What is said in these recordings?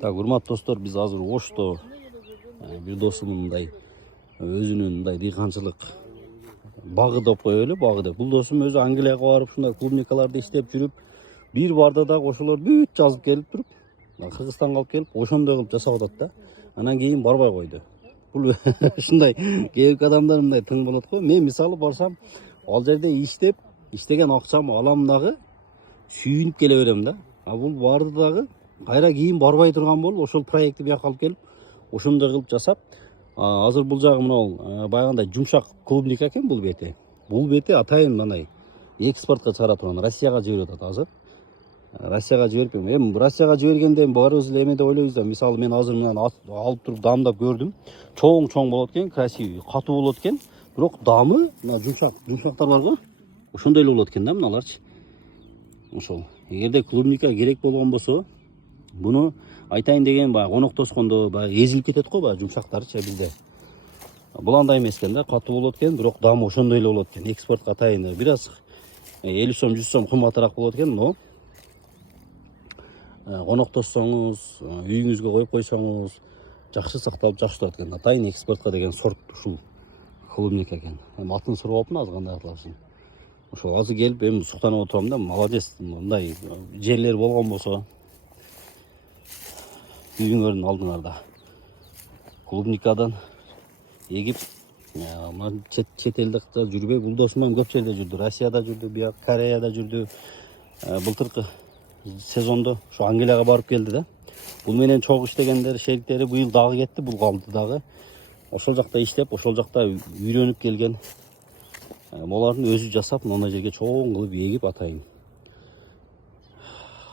Так, урматтуу достор, биз азыр Ошто бир досумдун мындай өзүнүн мындай дыйканчылык багы деп коелу, багы деп. Бул досум өзү Англияга барып, ушундай клубникаларда иштеп жүрүп, бир барда дагы ошолор бүт жазып келип туруп, Кыргызстанга алып келип, ошондой кылып жасап атат да. Анан кийин барбай койду. Бул ушундай кээбек адамдар мындай тың болот го. Мен мисалы барсам, ал жерде иштеп, иштеген акчамы алам дагы, сүйүнүп келе берем да. А бул барды дагы кайра кийин барбай турган болуп, ошол проектти бияка алып келип, ошондой кылып жасап, азыр бул жагы мына баягындай жумшак клубника экен бул бети. Бул бети атайын мындай экспортко чыгара турган, Россияга жиберип атат азыр. Россияга жиберип, эми Россияга жибергенде баарыбыз эле эме деп ойлойбуз да. Мисалы мен азыр менен алып туруп дамдап көрдүм. Чоң болот экен, красивый, катуу болот экен. Бирок дамы мына жумшактар бар го. Ошондой эле болот экен да мыналарчы. Ошол. Эгерде клубника керек болгон болсо, буну айтайын деген баягы конок тоскондо баягы эзилип кетет го баягы жумшактарчы бизде. Бул андай эмес экен да, катуу болот экен, бирок дамы ошондой эле болот экен. Экспортко атайын бир аз 50 сом, 100 сом кымбатыраак болот экен, но конок тоссоңуз, үйүңүзгө коюп койсоңуз, жакшы сакталып жакшы турат экен. Атайын экспортко деген сорт ушул клубника экен. Атын сурабаптым азыр кандай кылышын. Ошол азыр келип эми суктанып отурам да, молодец. Мындай жерлер болгон болсо үйүңөрдүн алдыңарда клубникадан эгип, чет элде жүрбөй, бул досум эми көп жерде жүрдү. Россияда жүрдү, бияк Кореяда жүрдү. Былтыркы сезондо ошо Англияга барып келди да. Бул менен чогуу иштегендер, шериктери быйыл дагы кетти, бул калды дагы. Ошол жакта иштеп, ошол жакта үйрөнүп келген. Булардын өзү жасап, мына жерге чоң кылып эгип атайын.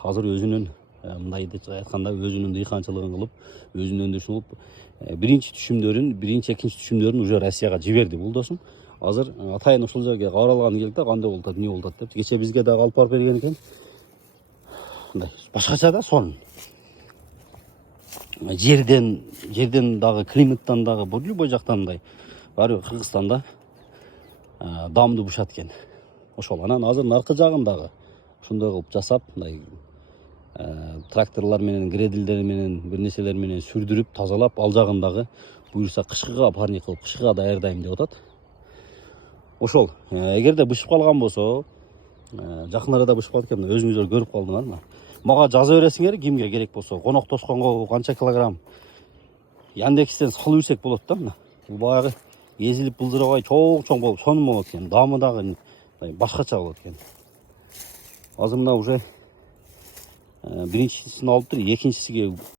Азыр өзүнүн мындай айтканда өзүнүн дыйканчылыгын кылып, өзүнүн өндүрүшүн кылып, биринчи экинчи түшүмдөрүн уже Россияга жиберди бул досум. Азыр атайын ушул жерге каралганы келди да, кандай болуп атат, эмне болуп атат деп. Кече бизге дагы алып барып берген экен. Мындай башкача да сонун. Жерден дагы, климаттан дагы, любой жактан мындай. Баары Кыргызстанда дамды бушат экен. Ошол анан азыр наркы жагындагы ошондой кылып жасап, мындай тракторлор менен, гредилдер менен, бир нерселер менен сүрдүрүп, тазалап, ал жагындагы буюрса кышкыга парник кылып, кышкыга даярдайм деп атат. Ошол. Эгерде бышып калган болсо, жакын арада бышып калат экен, өзүңүздөр көрүп калдыңар. Мага жаза бересиңер, кимге керек болсо, конок тосконго канча килограмм. Яндекстен салып берсек болот да мына. Бул баягы эзилип былдырабай чоң болуп, сонун болот экен. Дамы дагы башкача болот экен. Азыр мына уже биринчисин алып тур, экинчисиге